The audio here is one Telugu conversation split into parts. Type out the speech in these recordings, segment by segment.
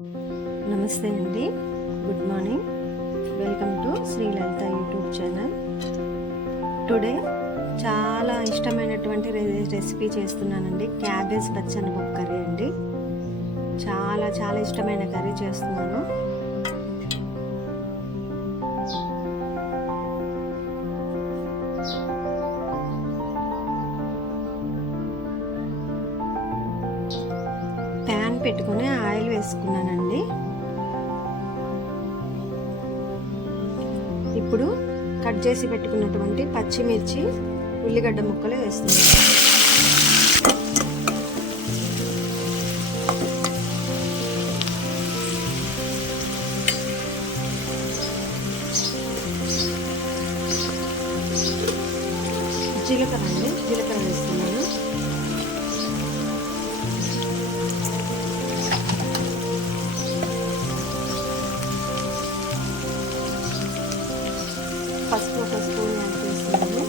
నమస్తే అండి, good morning. Welcome to Sri Lalitha YouTube channel. Today చాలా ఇష్టమైనటువంటి రెసిపీ చేస్తున్నానండి. క్యాబేజ్ పచ్చనిపప్పు కర్రీ అండి. చాలా చాలా ఇష్టమైన కర్రీ చేస్తున్నాను. ప్యాన్ పెట్టుకొని ఆయిల్ వేసుకున్నానండి. ఇప్పుడు కట్ చేసి పెట్టుకున్నటువంటి పచ్చిమిర్చి, ఉల్లిగడ్డ ముక్కలు వేస్తున్నాను. జీలకర్ర వేస్తున్నాను. పసుపు ఒక స్పూన్ యాడ్ చేస్తున్నాను.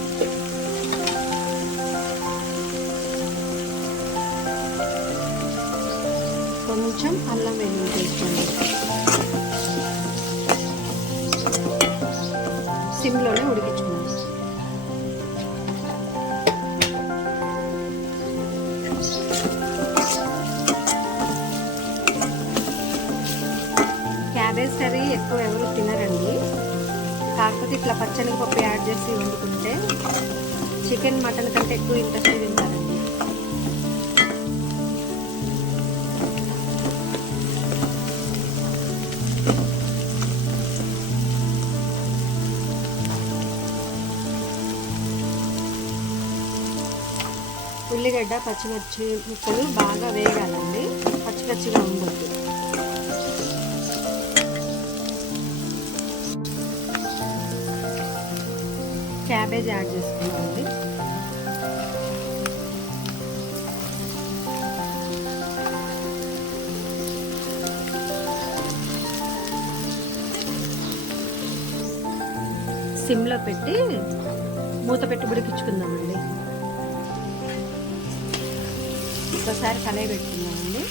కొంచెం అల్లం వెల్లుల్లి వేసుకోండి. సిమ్లోనే ఉడికించుకున్నాను. క్యాబేజ్ కర్రీ ఎక్కువ ఎవరు తినరండి. కాకపోతే ఇట్లా పచ్చనిపప్పు యాడ్ చేసి వండుకుంటే చికెన్, మటన్ కంటే ఎక్కువ ఇంట్రెస్ట్ తింటారండి. ఉల్లిగడ్డ, పచ్చిమిర్చి ముక్కలు బాగా వేగాలండి. పచ్చిగా ఉండొద్దు. క్యాబేజ్ యాడ్ చేసుకున్నామండి. సిమ్లో పెట్టి మూత పెట్టి ఉడికించుకుందామండి. ఒకసారి కలయి పెట్టుకుందామండి.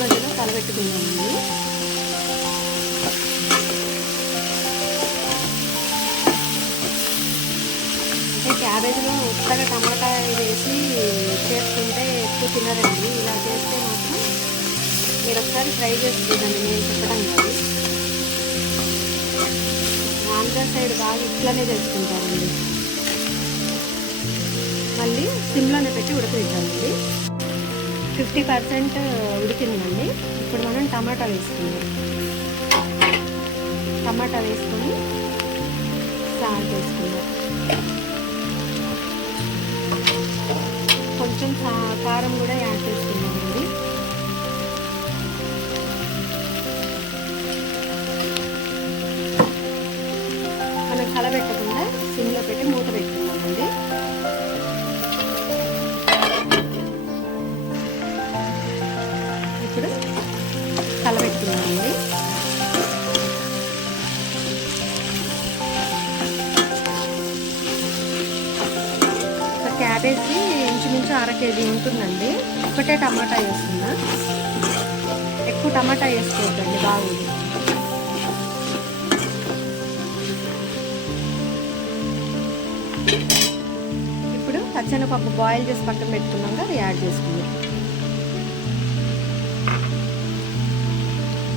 మధ్యలో కలబెట్టుకుందామండి. అంటే క్యాబేజ్లో ఉత్తగా టమాటా వేసి చేసుకుంటే ఎక్కువ తినరండి. ఇలా చేస్తే మాత్రం మీరు ఒకసారి ట్రై చేసి చూడండి. నేను చెప్పడం కాదు. ఆంధ్ర సైడ్ బాగా ఇట్లానే చేసుకుంటారండి. మళ్ళీ సిమ్లోనే పెట్టి ఉడకబెట్టాలండి. 50% ఉడికిందండి. ఇప్పుడు మనం టమాటా వేసుకుందాం. టమాటా వేసుకొని సాల్ట్ వేసుకుందాం. కొంచెం కారం కూడా యాడ్ చేసుకుందామండి. మనం కలబెట్టకుండా సిమ్లో పెట్టి మూత పెట్టుకుందామండి. ఇప్పుడు కలబెట్టుకున్నామండి. క్యాబేజీ ఇంచుమించు 1/2 kg ఉంటుందండి. ఒకటే టమాటా వేస్తున్నా. ఎక్కువ టమాటా వేసుకోవద్దండి, బాగుంది. ఇప్పుడు పచ్చనిపప్పు బాయిల్ చేసి పక్కన పెట్టుకున్నాక అది యాడ్ చేసుకుందాం.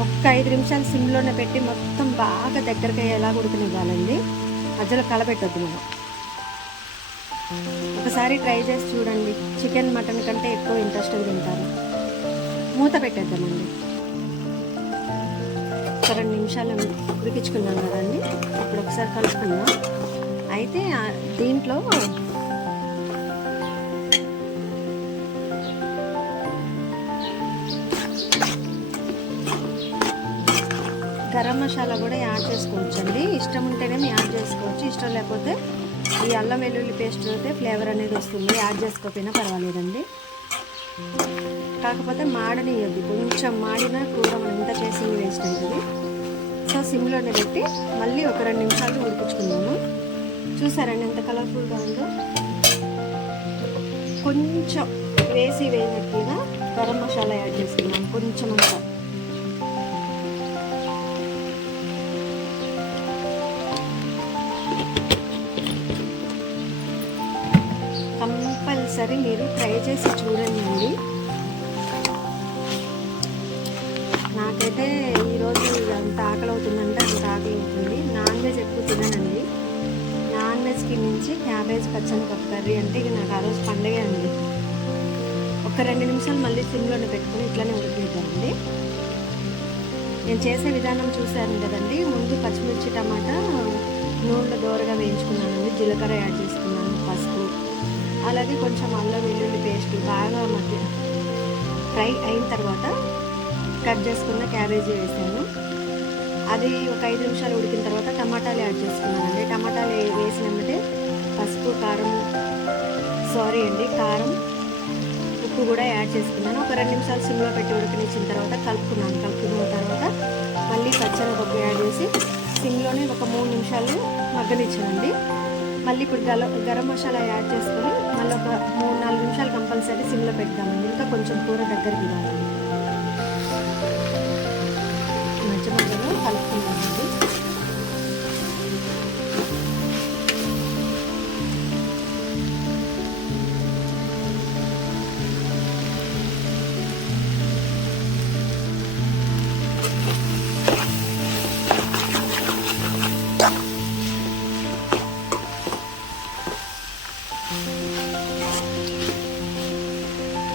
ఒక్క 5 నిమిషాలు సిమ్లోనే పెట్టి మొత్తం బాగా దగ్గరికి అయ్యేలా ఉడకనివ్వాలండి. మధ్యలో కలబెట్టొద్దు మనం. ఒకసారి ట్రై చేసి చూడండి. చికెన్, మటన్ కంటే ఎక్కువ ఇంట్రెస్ట్గా తింటారు. మూత పెట్టేద్దామండి. ఒక 2 నిమిషాలు ఉడికించుకున్నాం కదండి. ఇప్పుడు ఒకసారి కలుపుకుందాం. అయితే దీంట్లో గరం మసాలా కూడా యాడ్ చేసుకోవచ్చు అండి. ఇష్టం ఉంటేనే యాడ్ చేసుకోవచ్చు, ఇష్టం లేకపోతే ఈ అల్లం వెల్లుల్లి పేస్ట్ అయితే ఫ్లేవర్ అనేది వస్తుంది, యాడ్ చేసుకోకపోయినా పర్వాలేదండి. కాకపోతే మాడనియద్దు, కొంచెం మాడినా కూర మనం ఇంత చేసింది వేస్ట్ అవుతుంది. సో సిమ్లోనే పెట్టి మళ్ళీ ఒక 2 నిమిషాలు ఉడికించుకుందాము. చూసారండి ఎంత కలర్ఫుల్గా ఉందో. కొంచెం వేసినట్టుగా గరం మసాలా యాడ్ చేసుకున్నాం, కొంచెం అంతా. కంపల్సరీ మీరు ట్రై చేసి చూడండి. నాకైతే ఈరోజు అంత ఆకలి అవుతుందంటే అంత ఆకలి అవుతుంది. నాన్ వెజ్ ఎక్కువ తిననండి. నాన్ వెజ్కి మించి క్యాబేజ్ పచ్చనిపప్పు కర్రీ అంటే ఇక నాకు ఆ రోజు పండగే అండి. ఒక 2 నిమిషాలు మళ్ళీ సిమ్లోనే పెట్టుకొని ఇట్లానే ఉడికిద్దామండి. నేను చేసే విధానం చూశాను కదండి. ముందు పచ్చిమిర్చి టమాటా నూనెలో దోరగా వేయించుకున్నానండి. జీలకర్ర యాడ్ చేసుకున్నాను, పసుపు, అలాగే కొంచెం అల్లం వెల్లుల్లి పేస్ట్ బాగా మధ్య ఫ్రై అయిన తర్వాత కట్ చేసుకున్న క్యాబేజీ వేసాను. అది ఒక 5 నిమిషాలు ఉడికిన తర్వాత టమాటాలు యాడ్ చేసుకున్నానండి. టమాటాలు వేసినమ్మటే పసుపు, కారం, ఉప్పు కూడా యాడ్ చేసుకున్నాను. ఒక 2 నిమిషాలు సిమ్లో పెట్టి ఉడకనిచ్చిన తర్వాత కలుపుకున్న తర్వాత మళ్ళీ పచ్చనిపప్పు యాడ్ చేసి సిమ్లోనే ఒక 3 నిమిషాలు మగ్గనిచ్చానండి. మళ్ళీ ఇప్పుడు గరం మసాలా యాడ్ చేసుకొని మళ్ళీ ఒక 3-4 నిమిషాలు కంపల్సరీ సిమ్లో పెడతామండి. ఇంకా కొంచెం కూర దగ్గరికి కావాలి. మధ్యలో కలుపుకున్నామండి.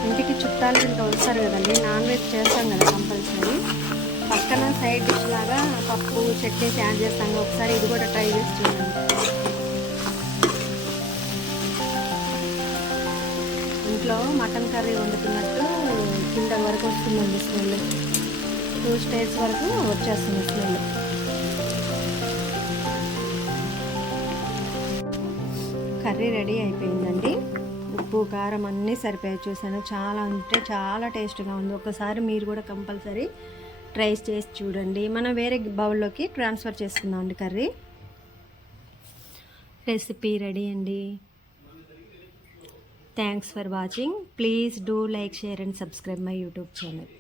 ఇంటికి చుట్టాలు ఇంకా వస్తారు కదండి, నాన్ వెజ్ చేస్తాం కదా కంపల్సరీ. పక్కన సైడ్ డిష్ లాగా పప్పు చట్నీస్ యాడ్ చేస్తాం. ఒకసారి ఇది కూడా ట్రై చేసి చూడండి. ఇంట్లో మటన్ కర్రీ వండుతున్నట్టు కింద వరకు వస్తుందండి స్మెల్. 2 స్టేజ్ వరకు వచ్చేస్తుంది స్మెల్. కర్రీ రెడీ అయిపోయిందండి. ఉప్పు కారం అన్నీ సరిపోయాయి. చూసాను, చాలా అంటే చాలా టేస్ట్గా ఉంది. ఒకసారి మీరు కూడా కంపల్సరీ ట్రై చేసి చూడండి. మనం వేరే బౌల్లోకి ట్రాన్స్ఫర్ చేసుకుందామండి. కర్రీ రెసిపీ రెడీ అండి. Thanks for watching. Please do like, share and subscribe my YouTube channel.